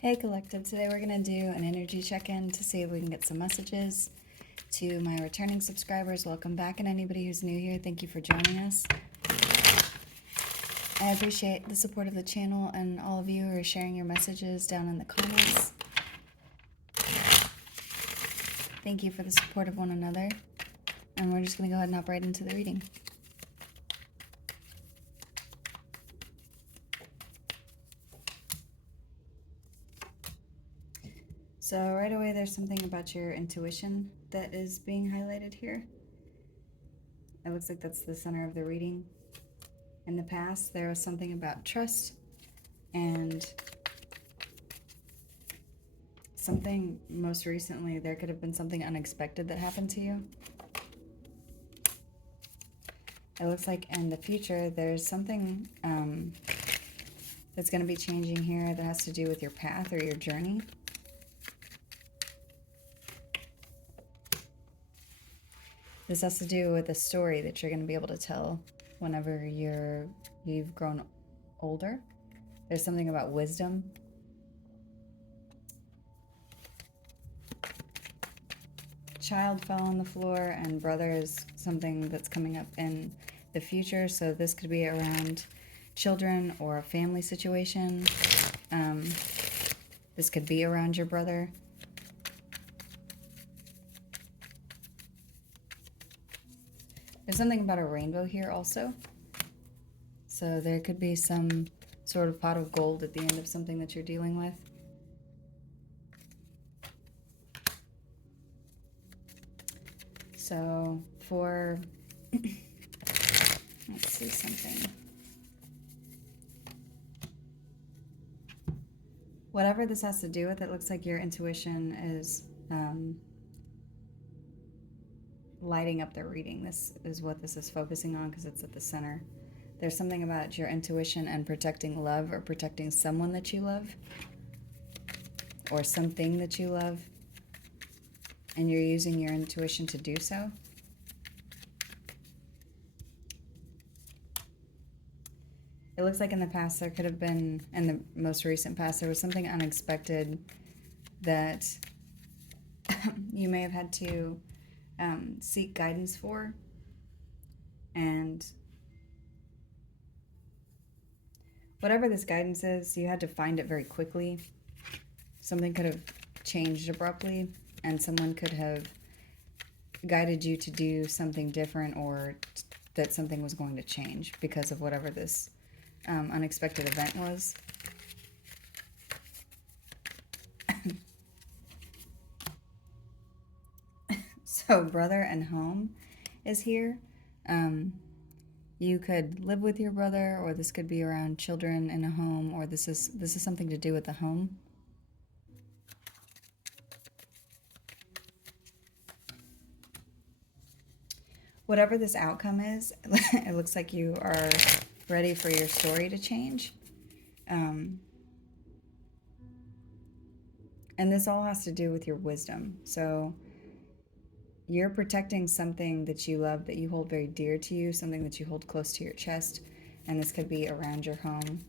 Hey Collective, today we're going to do an energy check-in to see if we can get some messages. To my returning subscribers, welcome back, and anybody who's new here, thank you for joining us. I appreciate the support of the channel and all of you who are sharing your messages down in the comments. Thank you for the support of one another, and we're just going to go ahead and hop right into the reading. So right away, there's something about your intuition that is being highlighted here. It looks like that's the center of the reading. In the past, there was something about trust and something most recently, there could have been something unexpected that happened to you. It looks like in the future, there's something that's going to be changing here that has to do with your path or your journey. This has to do with a story that you're going to be able to tell whenever you've grown older. There's something about wisdom. Child fell on the floor, and brother is something that's coming up in the future. So this could be around children or a family situation. This could be around your brother. There's something about a rainbow here also. So there could be some sort of pot of gold at the end of something that you're dealing with. So for, let's see something. Whatever this has to do with, it looks like your intuition is lighting up the reading. This is what this is focusing on because it's at the center. There's something about your intuition and protecting love or protecting someone that you love or something that you love, and you're using your intuition to do so. It looks like in the past there could have been, in the most recent past, there was something unexpected that you may have had to seek guidance for, and whatever this guidance is, you had to find it very quickly. Something could have changed abruptly, and someone could have guided you to do something different, or that something was going to change because of whatever this unexpected event was. So brother and home is here. You could live with your brother, or this could be around children in a home, or this is something to do with the home. Whatever this outcome is, it looks like you are ready for your story to change. And this all has to do with your wisdom. So you're protecting something that you love, that you hold very dear to you, something that you hold close to your chest. And this could be around your home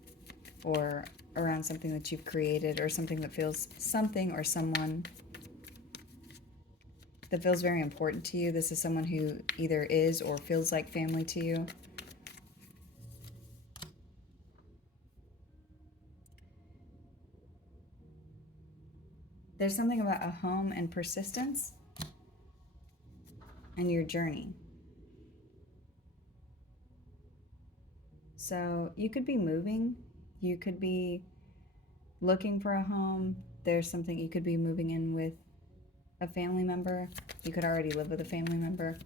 or around something that you've created, or something that feels, something or someone that feels very important to you. This is someone who either is or feels like family to you. There's something about a home and persistence and your journey. So you could be moving, you could be looking for a home. There's something, you could be moving in with a family member. You could already live with a family member.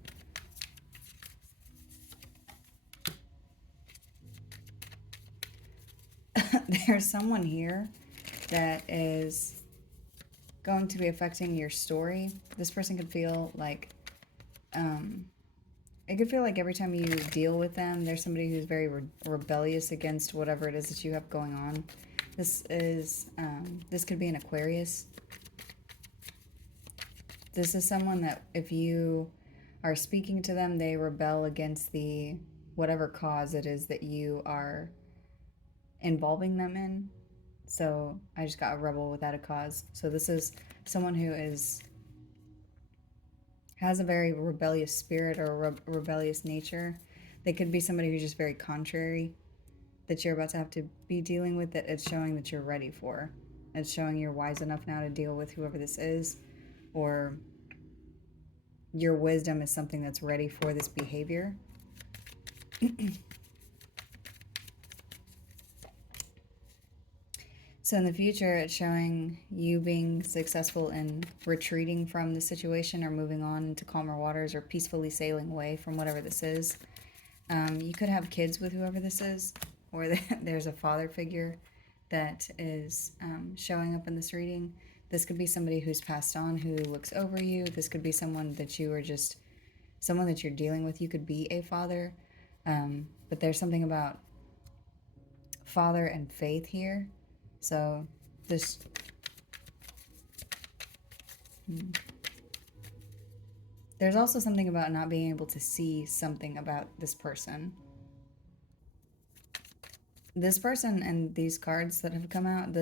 There's someone here that is going to be affecting your story. This person could feel like, it could feel like every time you deal with them, there's somebody who's very rebellious against whatever it is that you have going on. This could be an Aquarius. This is someone that if you are speaking to them, they rebel against the whatever cause it is that you are involving them in. So I just got a rebel without a cause. So this is someone who has a very rebellious spirit or rebellious nature. They could be somebody who's just very contrary that you're about to have to be dealing with, that it's showing that you're ready for. It's showing you're wise enough now to deal with whoever this is, or your wisdom is something that's ready for this behavior. So in the future, it's showing you being successful in retreating from the situation or moving on into calmer waters or peacefully sailing away from whatever this is. You could have kids with whoever this is, or there's a father figure that is showing up in this reading. This could be somebody who's passed on who looks over you. This could be someone that you are just someone that you're dealing with. You could be a father, but there's something about father and faith here. So this there's also something about not being able to see something about this person. This person and these cards that have come out,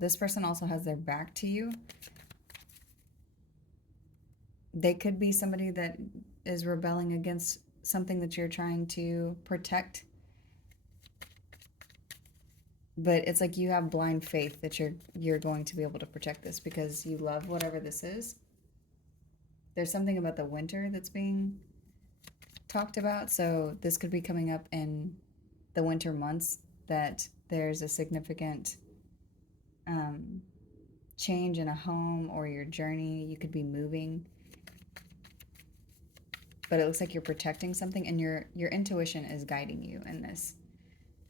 this person also has their back to you. They could be somebody that is rebelling against something that you're trying to protect. But it's like you have blind faith that you're going to be able to protect this because you love whatever this is. There's something about the winter that's being talked about. So this could be coming up in the winter months, that there's a significant change in a home or your journey. You could be moving, but it looks like you're protecting something, and your intuition is guiding you in this.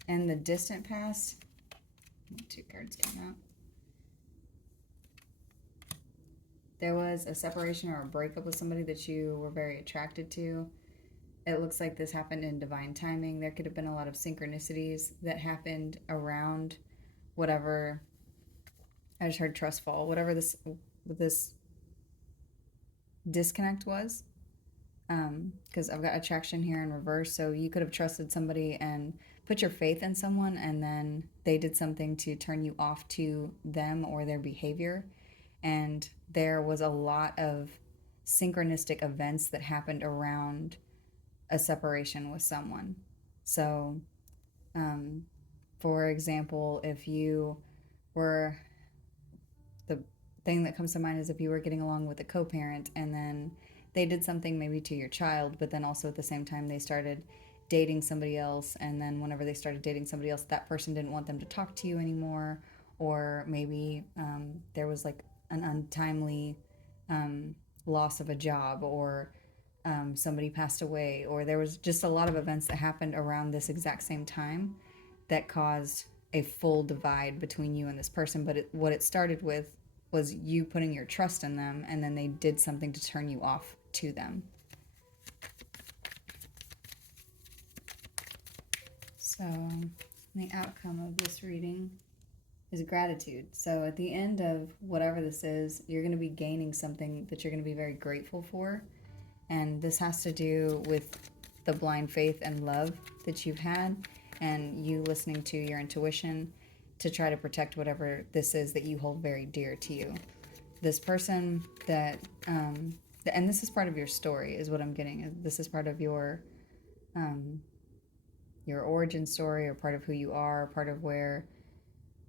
In the distant past, 2 cards came out. There was a separation or a breakup with somebody that you were very attracted to. It looks like this happened in divine timing. There could have been a lot of synchronicities that happened around whatever. I just heard trust fall. Whatever this disconnect was, because I've got attraction here in reverse. So you could have trusted somebody and put your faith in someone, and then they did something to turn you off to them or their behavior. And there was a lot of synchronistic events that happened around a separation with someone. So, for example, if you were, the thing that comes to mind is if you were getting along with a co-parent and then they did something maybe to your child, but then also at the same time they started dating somebody else, and then whenever they started dating somebody else, that person didn't want them to talk to you anymore, or maybe there was like an untimely loss of a job, or somebody passed away, or there was just a lot of events that happened around this exact same time that caused a full divide between you and this person. But what it started with was you putting your trust in them, and then they did something to turn you off to them. So the outcome of this reading is gratitude. So at the end of whatever this is, you're going to be gaining something that you're going to be very grateful for. And this has to do with the blind faith and love that you've had, and you listening to your intuition to try to protect whatever this is that you hold very dear to you. This person that, and this is part of your story, is what I'm getting. This is part of your origin story, or part of who you are, part of where,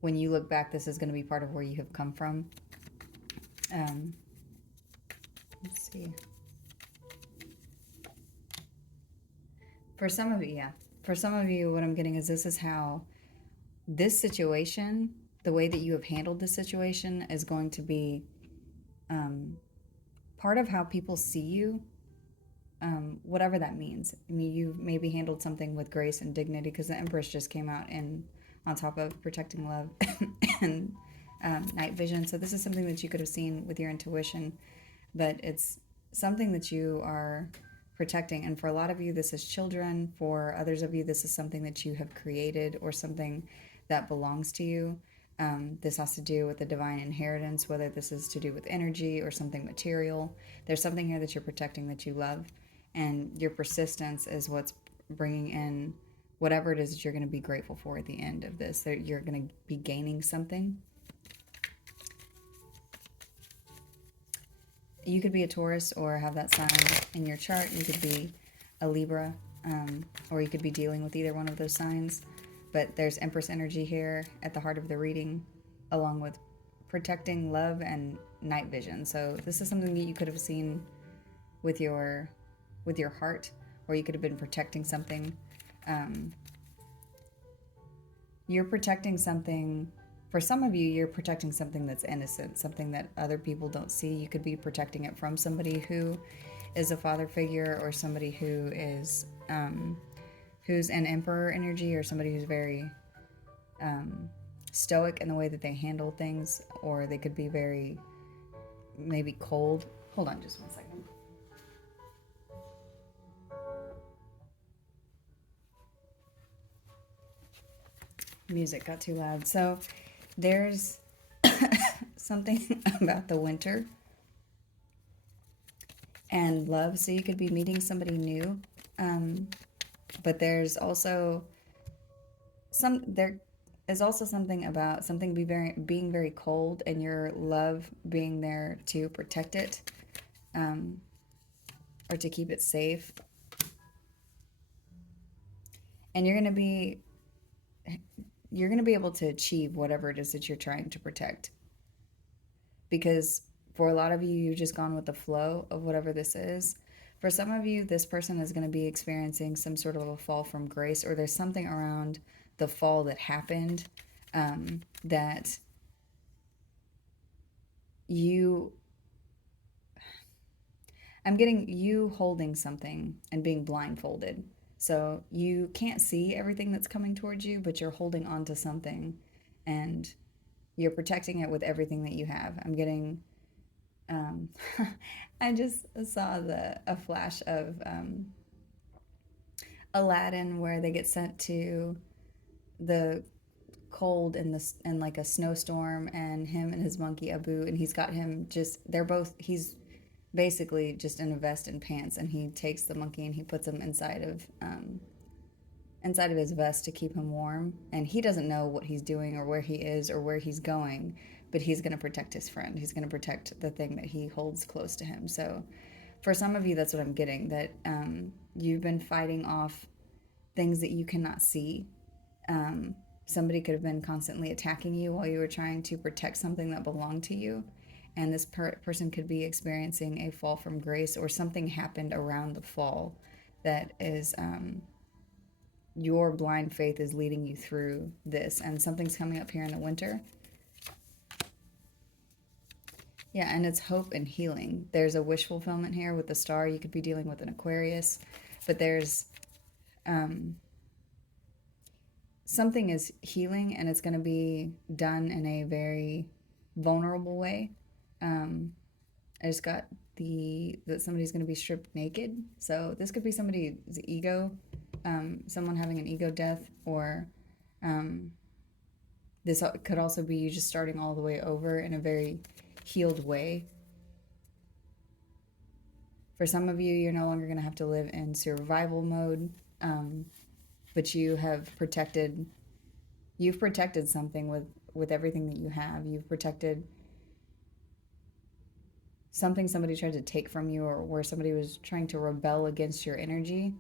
when you look back, this is going to be part of where you have come from. Let's see. For some of you, yeah. For some of you, what I'm getting is this is how this situation, the way that you have handled this situation, is going to be part of how people see you, whatever that means. I mean, you maybe handled something with grace and dignity, because the Empress just came out in on top of protecting love and night vision. So this is something that you could have seen with your intuition, but it's something that you are protecting. And for a lot of you, this is children. For others of you, this is something that you have created, or something that belongs to you. This has to do with the divine inheritance, whether this is to do with energy or something material. There's something here that you're protecting that you love, and your persistence is what's bringing in whatever it is that you're going to be grateful for at the end of this, that you're going to be gaining something. You could be a Taurus or have that sign in your chart. You could be a Libra, or you could be dealing with either one of those signs. But there's Empress energy here at the heart of the reading, along with protecting love and night vision. So this is something that you could have seen with your heart, or you could have been protecting something. You're protecting something. For some of you, you're protecting something that's innocent, something that other people don't see. You could be protecting it from somebody who is a father figure, or somebody who is who's an emperor energy, or somebody who's very stoic in the way that they handle things, or they could be very maybe cold. Hold on just one second. Music got too loud. So there's something about the winter and love. So you could be meeting somebody new, but there's also there is also something about something being very cold, and your love being there to protect it, or to keep it safe. And you're gonna be able to achieve whatever it is that you're trying to protect, because for a lot of you, you've just gone with the flow of whatever this is. For some of you, this person is going to be experiencing some sort of a fall from grace, or there's something around the fall that happened, that I'm getting you holding something and being blindfolded. So you can't see everything that's coming towards you, but you're holding on to something and you're protecting it with everything that you have. I'm getting, I just saw a flash of Aladdin, where they get sent to the cold and like a snowstorm, and him and his monkey Abu, and he's got him he's basically just in a vest and pants, and he takes the monkey and he puts him inside of his vest to keep him warm, and he doesn't know what he's doing or where he is or where he's going, but he's going to protect his friend. He's going to protect the thing that he holds close to him. So for some of you, that's what I'm getting, that you've been fighting off things that you cannot see. Somebody could have been constantly attacking you while you were trying to protect something that belonged to you. And this person could be experiencing a fall from grace, or something happened around the fall that is your blind faith is leading you through this. And something's coming up here in the winter. Yeah, and it's hope and healing. There's a wish fulfillment here with the star. You could be dealing with an Aquarius, but there's something is healing, and it's going to be done in a very vulnerable way. I just got that somebody's going to be stripped naked. So this could be somebody's ego, someone having an ego death, or this could also be you just starting all the way over in a very healed way. For some of you, you're no longer going to have to live in survival mode, but you've protected something with everything that you have. You've protected something somebody tried to take from you, or where somebody was trying to rebel against your energy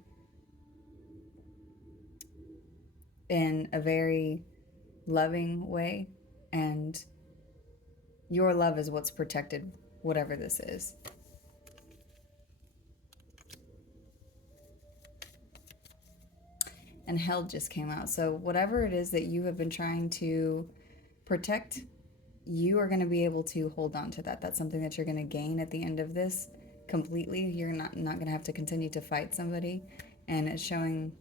in a very loving way. And your love is what's protected whatever this is. And held just came out. So whatever it is that you have been trying to protect, you are going to be able to hold on to that. That's something that you're going to gain at the end of this completely. You're not going to have to continue to fight somebody. And it's showing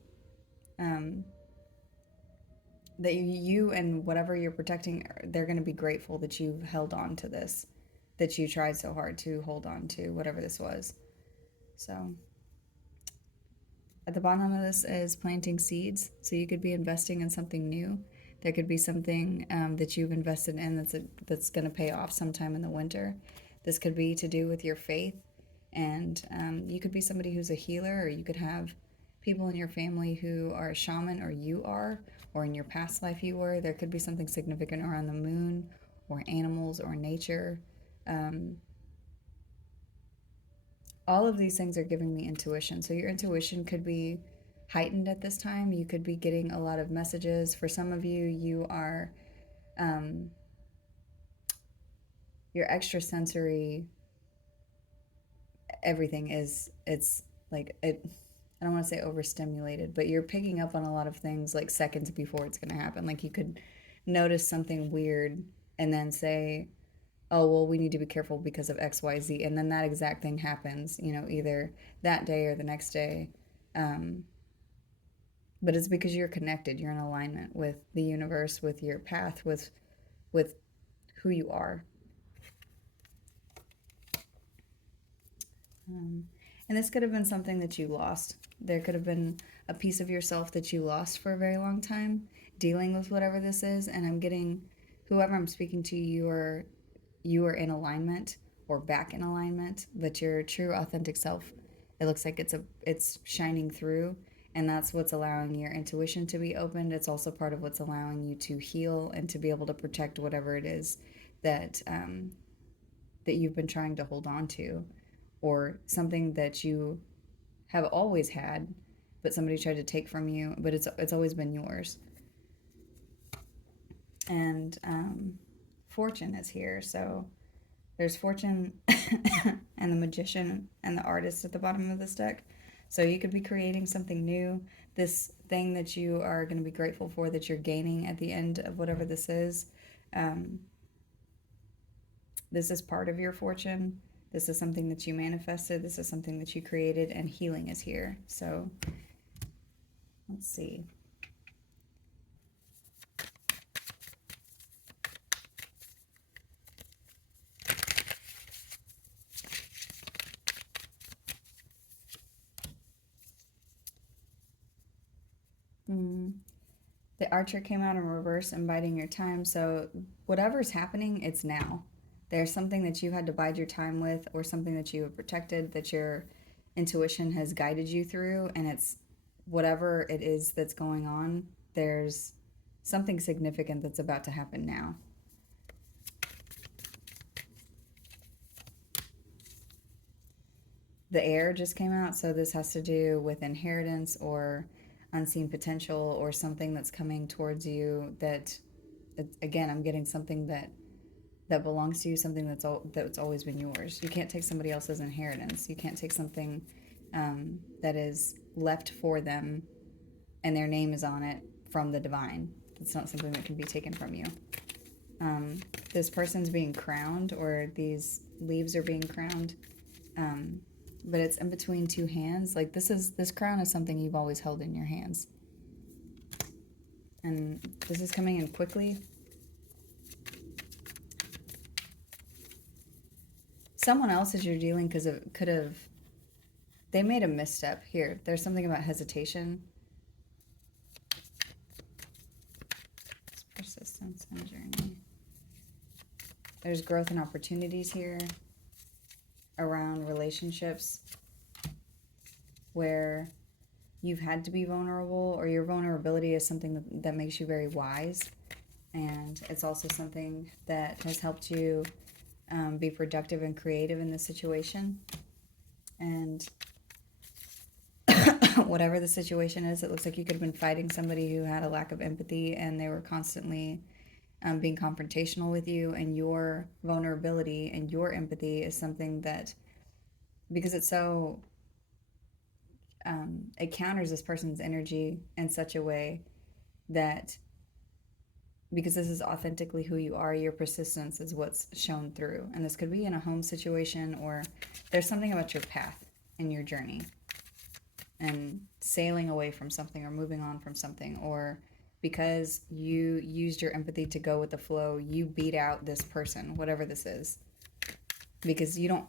that you and whatever you're protecting, they're going to be grateful that you've held on to this, that you tried so hard to hold on to whatever this was. So at the bottom of this is planting seeds. So you could be investing in something new. There could be something that you've invested in that's going to pay off sometime in the winter. This could be to do with your faith. And you could be somebody who's a healer, or you could have people in your family who are a shaman, or you are, or in your past life you were. There could be something significant around the moon, or animals, or nature. Um, all of these things are giving me intuition. So your intuition could be heightened at this time. You could be getting a lot of messages. For some of you, you are um, your extrasensory everything is, it's like it, I don't want to say overstimulated, but you're picking up on a lot of things like seconds before it's going to happen. Like you could notice something weird and then say, oh, well, we need to be careful because of XYZ. And then that exact thing happens, either that day or the next day. Um, but it's because you're connected. You're in alignment with the universe, with your path, with who you are. Um, and this could have been something that you lost. There could have been a piece of yourself that you lost for a very long time dealing with whatever this is. And I'm getting, whoever I'm speaking to, you are in alignment or back in alignment, but your true authentic self, it looks like it's shining through, and that's what's allowing your intuition to be opened. It's also part of what's allowing you to heal and to be able to protect whatever it is that that you've been trying to hold on to, or something that you have always had, but somebody tried to take from you, but it's always been yours. And fortune is here, so there's fortune and the magician and the artist at the bottom of this deck. So you could be creating something new. This thing that you are going to be grateful for, that you're gaining at the end of whatever this is. This is part of your fortune. This is something that you manifested. This is something that you created, and healing is here. So let's see. The Archer came out in reverse and biding your time. So whatever's happening, it's now. There's something that you had to bide your time with, or something that you have protected, that your intuition has guided you through, and it's whatever it is that's going on. There's something significant that's about to happen now. The air just came out, so this has to do with inheritance or unseen potential, or something that's coming towards you that, again, I'm getting something that belongs to you, something that's always been yours. You can't take somebody else's inheritance. You can't take something that is left for them and their name is on it from the divine. It's not something that can be taken from you. This person's being crowned, or these leaves are being crowned, but it's in between two hands. Like this crown is something you've always held in your hands, and this is coming in quickly. Someone else, as you're dealing, because it could have, they made a misstep here. There's something about hesitation. Persistence and journey. There's growth and opportunities here around relationships where you've had to be vulnerable, or your vulnerability is something that makes you very wise. And it's also something that has helped you be productive and creative in this situation. And whatever the situation is, it looks like you could have been fighting somebody who had a lack of empathy, and they were constantly being confrontational with you. And your vulnerability and your empathy is something that, because it's so, it counters this person's energy in such a way that, because this is authentically who you are, your persistence is what's shown through. And this could be in a home situation, or there's something about your path and your journey and sailing away from something, or moving on from something, or because you used your empathy to go with the flow, you beat out this person, whatever this is. Because you don't,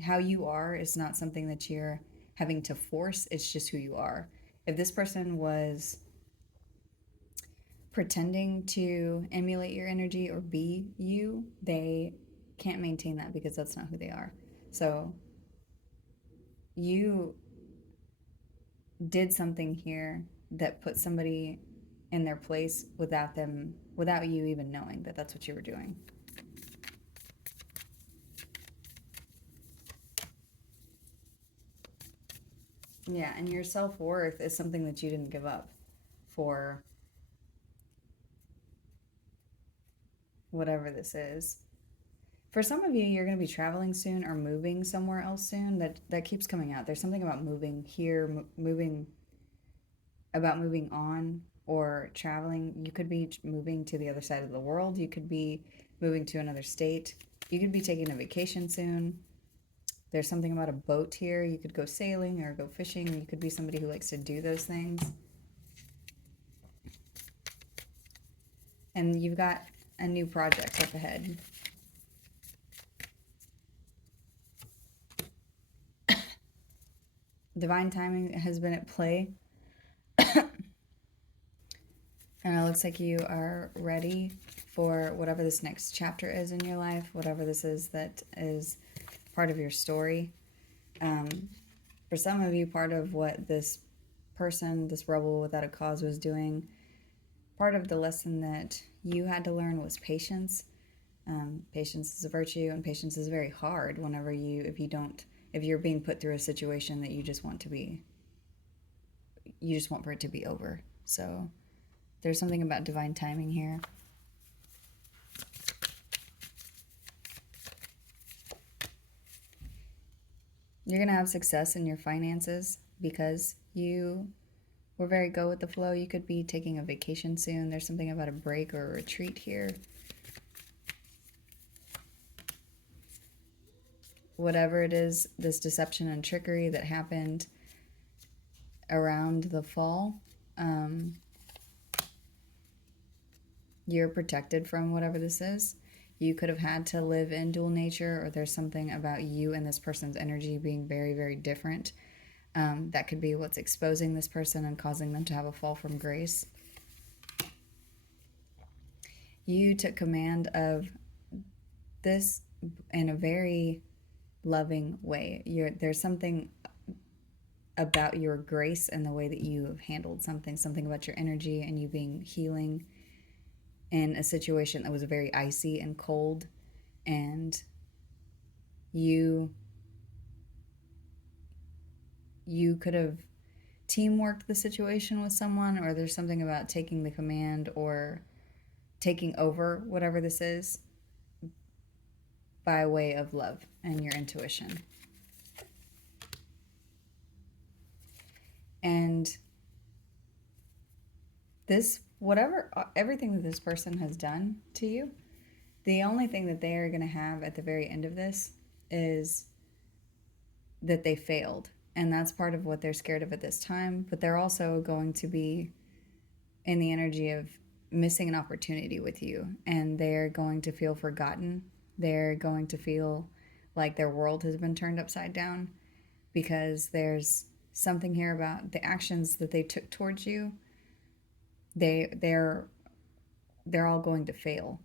how you are is not something that you're having to force, it's just who you are. If this person was pretending to emulate your energy or be you, they can't maintain that, because that's not who they are. So you did something here that put somebody in their place without you even knowing that that's what you were doing. Yeah, and your self-worth is something that you didn't give up for whatever this is. For some of you, you're going to be traveling soon or moving somewhere else soon. That keeps coming out. There's something about moving here, moving on, or traveling. You could be moving to the other side of the world. You could be moving to another state. You could be taking a vacation soon. There's something about a boat here. You could go sailing or go fishing. You could be somebody who likes to do those things. And you've got a new project up ahead. Divine timing has been at play. And it looks like you are ready for whatever this next chapter is in your life, whatever this is that is part of your story. For some of you, part of what this person, this rebel without a cause, was doing, part of the lesson that you had to learn was patience. Patience is a virtue, and patience is very hard whenever if you're being put through a situation that you just want for it to be over. So there's something about divine timing here. You're going to have success in your finances because you were very go with the flow. You could be taking a vacation soon. There's something about a break or a retreat here. Whatever it is, this deception and trickery that happened around the fall, you're protected from whatever this is. You could have had to live in dual nature, or there's something about you and this person's energy being very, very different. That could be what's exposing this person and causing them to have a fall from grace. You took command of this in a very loving way. There's something about your grace and the way that you have handled something about your energy and you being healing in a situation that was very icy and cold, and you could have teamworked the situation with someone, or there's something about taking the command or taking over whatever this is by way of love and your intuition. And everything that this person has done to you, the only thing that they are going to have at the very end of this is that they failed. And that's part of what they're scared of at this time. But they're also going to be in the energy of missing an opportunity with you. And they're going to feel forgotten. They're going to feel like their world has been turned upside down, because there's something here about the actions that they took towards you. They're all going to fail.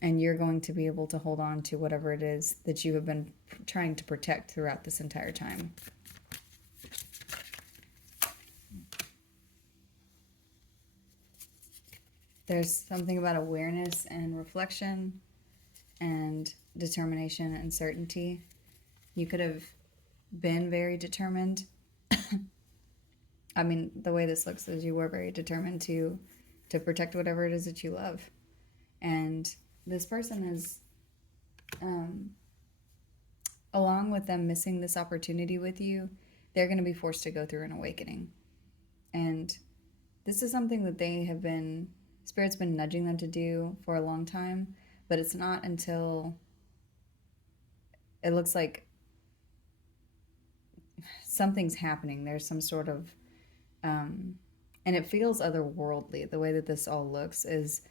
And you're going to be able to hold on to whatever it is that you have been trying to protect throughout this entire time. There's something about awareness and reflection and determination and certainty. You could have been very determined. I mean, the way this looks is you were very determined to protect whatever it is that you love. And this person is, along with them missing this opportunity with you, they're going to be forced to go through an awakening. And this is something that Spirit's been nudging them to do for a long time, but it's not until it looks like something's happening. There's some sort of, and it feels otherworldly. The way that this all looks is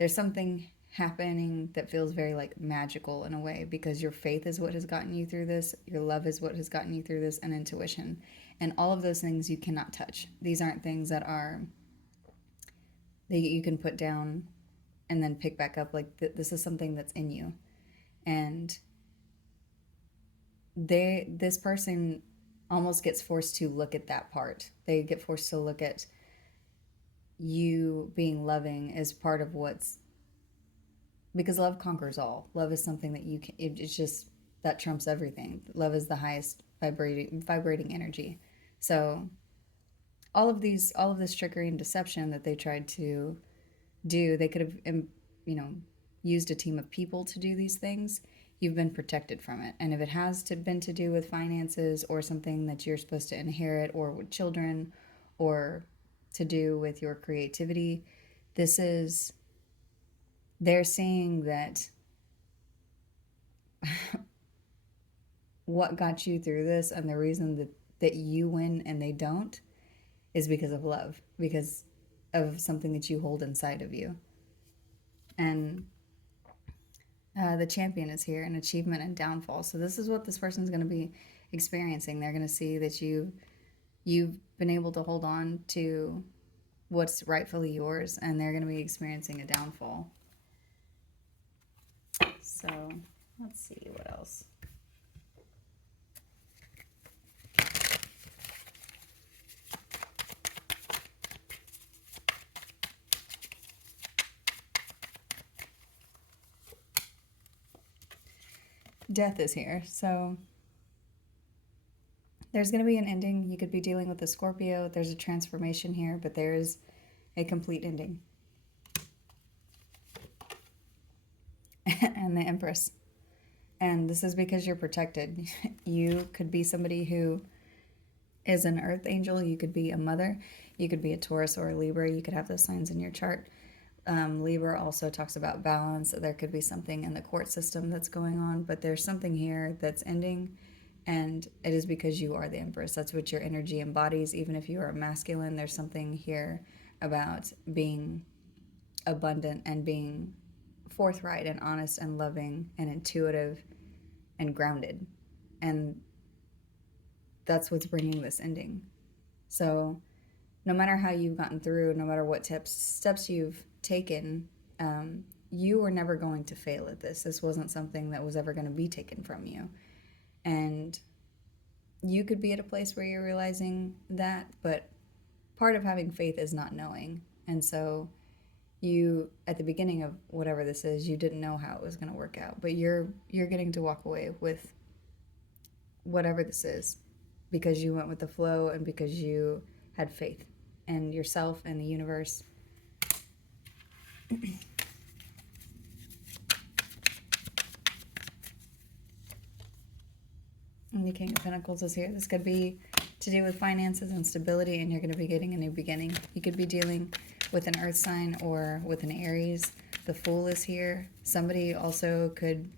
there's something happening that feels very like magical in a way, because your faith is what has gotten you through this, your love is what has gotten you through this, and intuition. And all of those things you cannot touch. These aren't things that you can put down and then pick back up. Like this is something that's in you. And this person almost gets forced to look at that part. They get forced to look at you being loving as part of what's, because love conquers all. Love is something that you can, it's just, that trumps everything. Love is the highest vibrating energy. So all of this trickery and deception that they tried to do, they could have, you know, used a team of people to do these things. You've been protected from it. And if it has been to do with finances or something that you're supposed to inherit, or with children, or to do with your creativity, this is, they're seeing that what got you through this, and the reason that you win and they don't, is because of love, because of something that you hold inside of you. And the champion is here, an achievement and downfall. So this is what this person's going to be experiencing. They're going to see that you've been able to hold on to what's rightfully yours, and they're going to be experiencing a downfall. So let's see what else. Death is here. So there's going to be an ending. You could be dealing with a Scorpio. There's a transformation here, but there's a complete ending. And the Empress. And this is because you're protected. You could be somebody who is an earth angel. You could be a mother. You could be a Taurus or a Libra. You could have those signs in your chart. Libra also talks about balance. There could be something in the court system that's going on, but there's something here that's ending, and it is because you are the Empress. That's what your energy embodies. Even if you are masculine, there's something here about being abundant and being forthright and honest and loving and intuitive and grounded. And that's what's bringing this ending. So no matter how you've gotten through, no matter what steps you've taken, you were never going to fail at this. This wasn't something that was ever going to be taken from you. And you could be at a place where you're realizing that, but part of having faith is not knowing. And so you, at the beginning of whatever this is, you didn't know how it was going to work out, but you're getting to walk away with whatever this is because you went with the flow and because you had faith in yourself and the universe. And the King of Pentacles is here. This could be to do with finances and stability, and you're going to be getting a new beginning. You could be dealing with an earth sign or with an Aries. The Fool is here. Somebody also could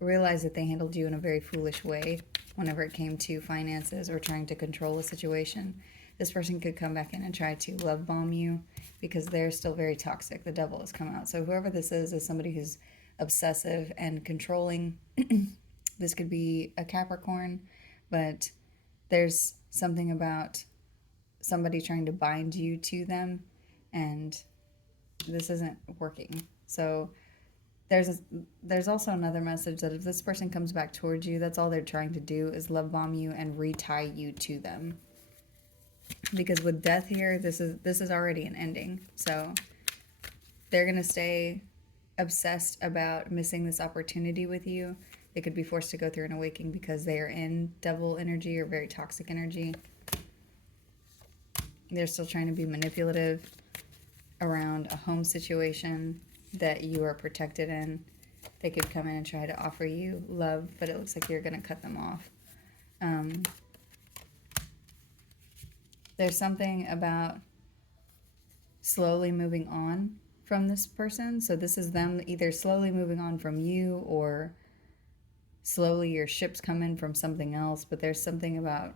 realize that they handled you in a very foolish way whenever it came to finances or trying to control a situation. This person could come back in and try to love bomb you because they're still very toxic. The Devil has come out. So whoever this is somebody who's obsessive and controlling. This could be a Capricorn, but there's something about somebody trying to bind you to them, and this isn't working. So there's also another message that if this person comes back towards you, that's all they're trying to do is love bomb you and retie you to them. Because with death here, this is already an ending. So they're gonna stay obsessed about missing this opportunity with you. They could be forced to go through an awakening because they are in devil energy or very toxic energy. They're still trying to be manipulative around a home situation that you are protected in. They could come in and try to offer you love, but it looks like you're going to cut them off. There's something about slowly moving on from this person. So this is them either slowly moving on from you or slowly your ship's coming from something else, but there's something about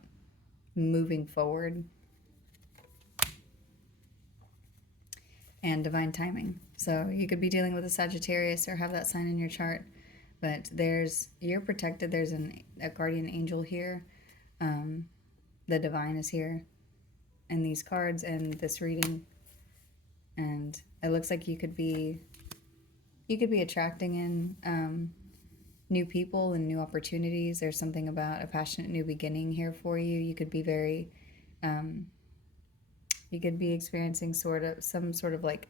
moving forward and divine timing. So you could be dealing with a Sagittarius or have that sign in your chart, but you're protected. There's a guardian angel here. The divine is here in these cards and this reading. And it looks like you could be attracting in new people and new opportunities. There's something about a passionate new beginning here for you. You could be very, you could be experiencing some sort of like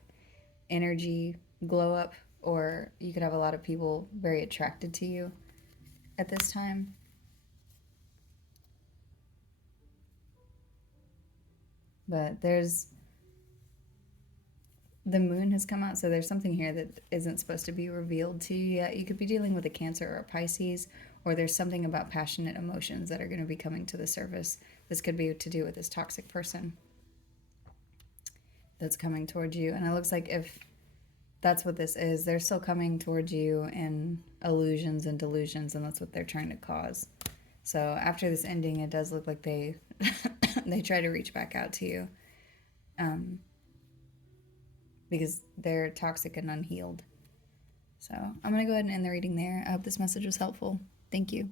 energy glow up, or you could have a lot of people very attracted to you at this time. But the moon has come out, so there's something here that isn't supposed to be revealed to you yet. You could be dealing with a Cancer or a Pisces, or there's something about passionate emotions that are going to be coming to the surface. This could be to do with this toxic person that's coming towards you. And it looks like if that's what this is, they're still coming towards you in illusions and delusions, and that's what they're trying to cause. So after this ending, it does look like they they try to reach back out to you, because they're toxic and unhealed. So I'm going to go ahead and end the reading there. I hope this message was helpful. Thank you.